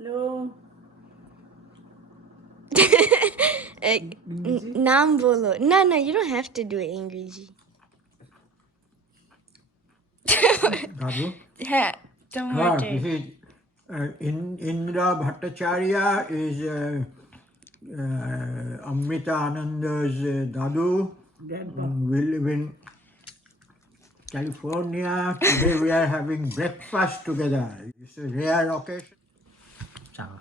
Hello नाम बोलो. No, you don't have to do it English. Babu? Yeah, don't This is Indra Bhattacharya is Amrita Ananda's Dadu. We live in California. Today we are having breakfast together. It's a rare occasion. Ciao.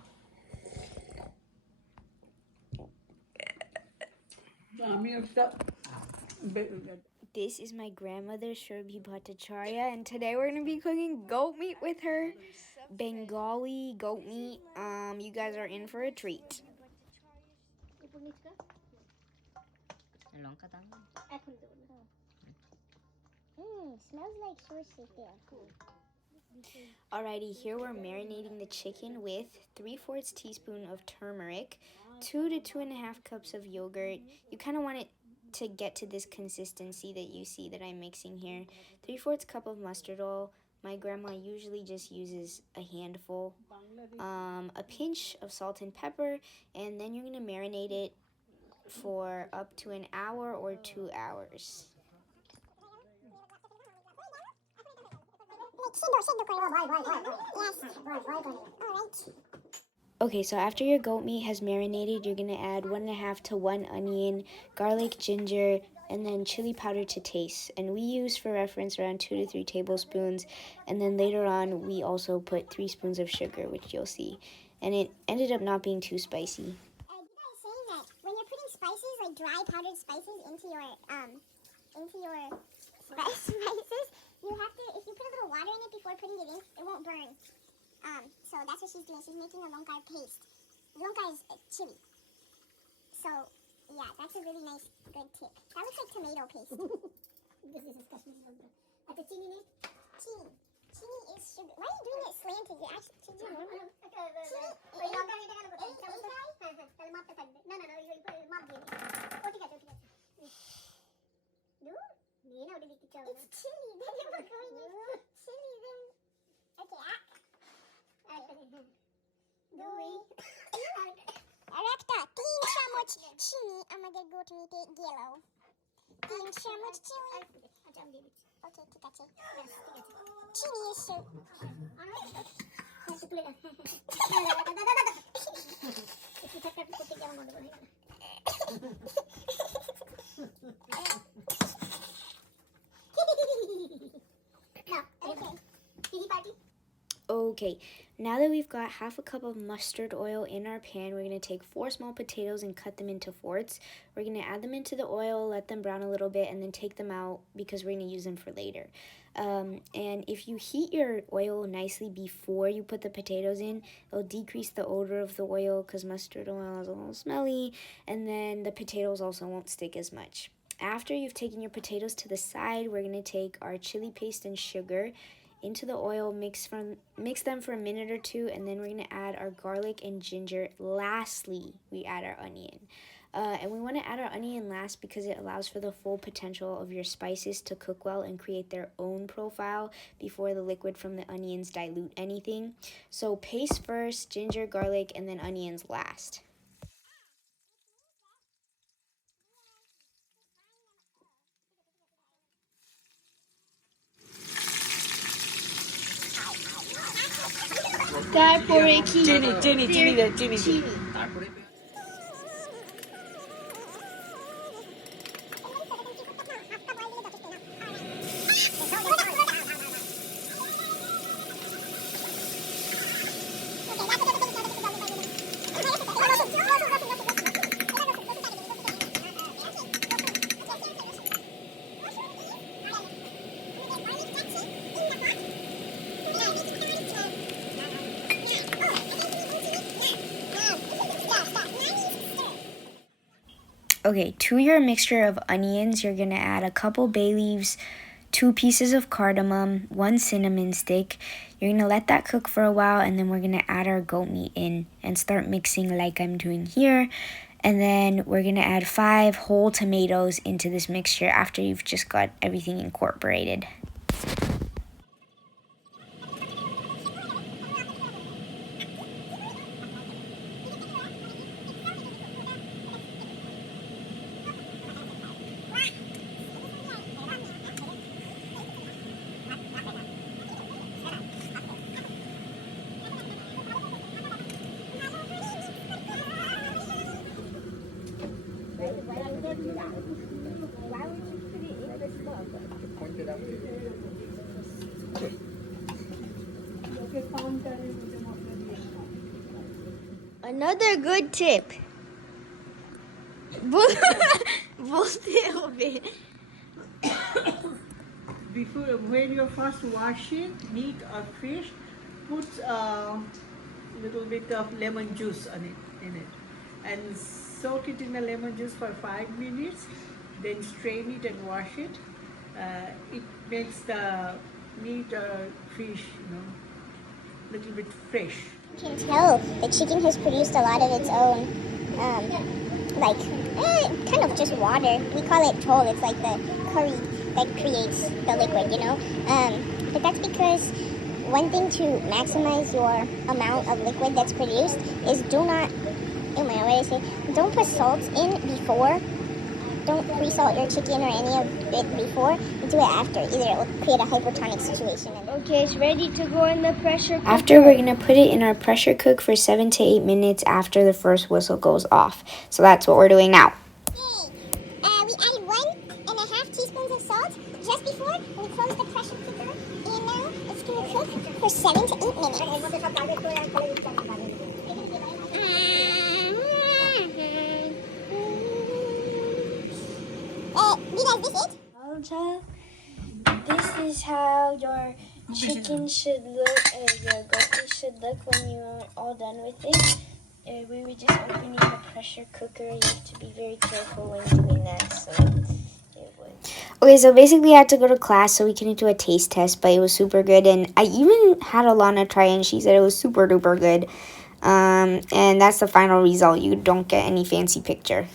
This is my grandmother, Shurabhi Bhattacharya, and today we're gonna be cooking goat meat with her. Bengali goat meat. You guys are in for a treat. Smells like sausage there. Alrighty, here we're marinating the chicken with 3/4 teaspoon of turmeric, 2 to 2.5 cups of yogurt. You kind of want it to get to this consistency that you see that I'm mixing here. 3/4 cup of mustard oil. My grandma usually just uses a handful. A pinch of salt and pepper, and then you're gonna marinate it for up to an hour or 2 hours. Okay, so after your goat meat has marinated, you're gonna add 1.5 to 1 onion, garlic, ginger, and then chili powder to taste. And we use for reference around 2 to 3 tablespoons. And then later on, we also put 3 spoons of sugar, which you'll see. And it ended up not being too spicy. You guys saying that when you're putting spices, like dry powdered spices into your spices, you have to, if you put a little water in it before putting it in, it won't burn. So that's what she's doing. She's making a lonkai paste. Lonkai is chili. So yeah, that's a really nice, good tip. That looks like tomato paste. This is disgusting. At the chini name? Chini. Chini is sugar. Why are you doing it slanted? You actually should do normal. It's chili. Chili then. Okay. আরেকটা 3 চামচ চিনি আমাদের goat মিটে গেল 3 চামচ চিনি আচ্ছা আমি দিয়ে দিচ্ছি ওকে ঠিক আছে চিনি এসে তুলে দাও একটু থাকা করতে কেমন মনে করে Okay, now that we've got 1/2 cup of mustard oil in our pan, we're going to take 4 small potatoes and cut them into fourths. We're going to add them into the oil, let them brown a little bit, and then take them out because we're going to use them for later. And if you heat your oil nicely before you put the potatoes in, it'll decrease the odor of the oil because mustard oil is a little smelly, and then the potatoes also won't stick as much. After you've taken your potatoes to the side, we're going to take our chili paste and sugar into the oil, mix them for a minute or two, and then we're going to add our garlic and ginger. Lastly, we add our onion. And we want to add our onion last because it allows for the full potential of your spices to cook well and create their own profile before the liquid from the onions dilute anything. So paste first, ginger, garlic, and then onions last. তারপরে কি চিনি Okay, to your mixture of onions, you're going to add a couple bay leaves, 2 pieces of cardamom, 1 cinnamon stick. You're going to let that cook for a while, and then we're going to add our goat meat in and start mixing like I'm doing here. And then we're going to add 5 whole tomatoes into this mixture after you've just got everything incorporated. Another good tip. Voltea a bit. Before, when you first wash it, meat or fish, put a little bit of lemon juice in it, and soak it in the lemon juice for 5 minutes. Then strain it and wash it. It makes the meat or fish, little bit fresh. You can tell the chicken has produced a lot of its own, kind of just water. We call it tol. It's like the curry that creates the liquid, But that's because one thing to maximize your amount of liquid that's produced is don't put salt in before. Don't pre-salt your chicken or any of it before. Do it after. Either it will create a hypertonic situation. Okay, it's ready to go in the pressure cooker. After, we're going to put it in our pressure cook for 7 to 8 minutes after the first whistle goes off. So that's what we're doing now. We added 1.5 teaspoons of salt just before we closed the pressure cooker. And now it's going to cook for 7 to 8 minutes. Is this it? Alta, this is how your chicken should look, your goat should look when you're all done with it. We were just opening the pressure cooker. You have to be very careful when doing that, so it would. Okay, so basically I had to go to class so we can do a taste test, but it was super good. And I even had Alana try it, and she said it was super duper good. And that's the final result. You don't get any fancy picture.